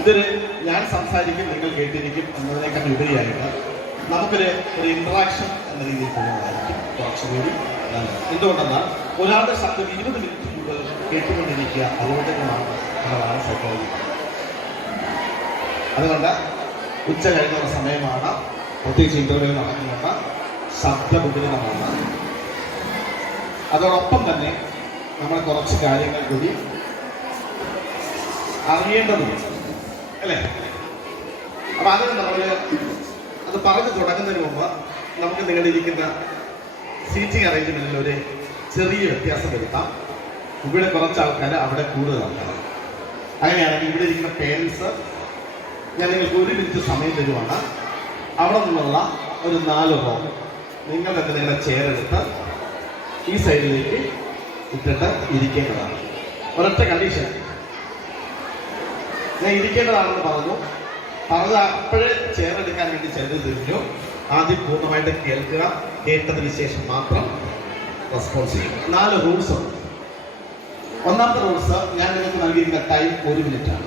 ഇതൊരു ഞാൻ സംസാരിക്കും നിങ്ങൾ കേട്ടിരിക്കും എന്നതിനേക്കാൾ ഉപരിയായിട്ട് നമുക്കൊരു ഇന്ററാക്ഷൻ എന്ന രീതിയിൽ പോകുന്നതായിരിക്കും കുറച്ചുകൂടി നല്ലത്. എന്തുകൊണ്ടെന്നാൽ ഒരാളുടെ ശബ്ദം 20 മിനിറ്റ് മുതൽ കേട്ടുകൊണ്ടിരിക്കുക അരോചകമാണ് എന്നതാണ് സൈക്കോളജി. അതുകൊണ്ട് ഉച്ച കഴിഞ്ഞുള്ള സമയമാണ്, പ്രത്യേകിച്ച് ഇന്റർവ്യൂ നടക്കുന്നുണ്ട്, ശബ്ദമുദ്രിതമാണ്. അതോടൊപ്പം തന്നെ നമ്മൾ കുറച്ച് കാര്യങ്ങൾ കൂടി അറിയേണ്ടതുണ്ട് അല്ലേ? അപ്പൊ അത് നമ്മൾ അത് പറഞ്ഞു തുടങ്ങുന്നതിന് മുമ്പ് നമുക്ക് നിങ്ങളിരിക്കുന്ന സീറ്റിംഗ് അറേഞ്ച്മെന്റിൽ ഒരു ചെറിയ വ്യത്യാസം വരുത്താം. ഇവിടെ കുറച്ച് ആൾക്കാർ, അവിടെ കൂടുതൽ ആൾക്കാർ. അങ്ങനെയാണെങ്കിൽ ഇവിടെ ഇരിക്കുന്ന പേരൻസ് ഞാൻ നിങ്ങൾക്ക് 1 മിനിറ്റ് സമയം തരുവാണ്. അവിടെ നിന്നുള്ള ഒരു 4 റോ നിങ്ങൾ തന്നെ നിങ്ങളുടെ ചെയർ എടുത്ത് ഈ സൈഡിലേക്ക് ഇട്ടിട്ട് ഇരിക്കേണ്ടതാണ്. ഒരൊറ്റ കണ്ടീഷൻ, ഞാൻ ഇരിക്കേണ്ടതാണെന്ന് പറഞ്ഞ അപ്പോഴേ ചെയർ എടുക്കാൻ വേണ്ടി ചെറുത് തിരിഞ്ഞു. ആദ്യം പൂർണ്ണമായിട്ട് കേൾക്കുക, കേട്ടതിന് ശേഷം മാത്രം റെസ്പോൺസ് ചെയ്യും. 4 റൂൾസ് ഉണ്ട്. ഒന്നാമത്തെ റൂൾസ്, ഞാൻ നിങ്ങൾക്ക് നൽകിയിരിക്കുന്ന ടൈം 1 മിനിറ്റാണ്.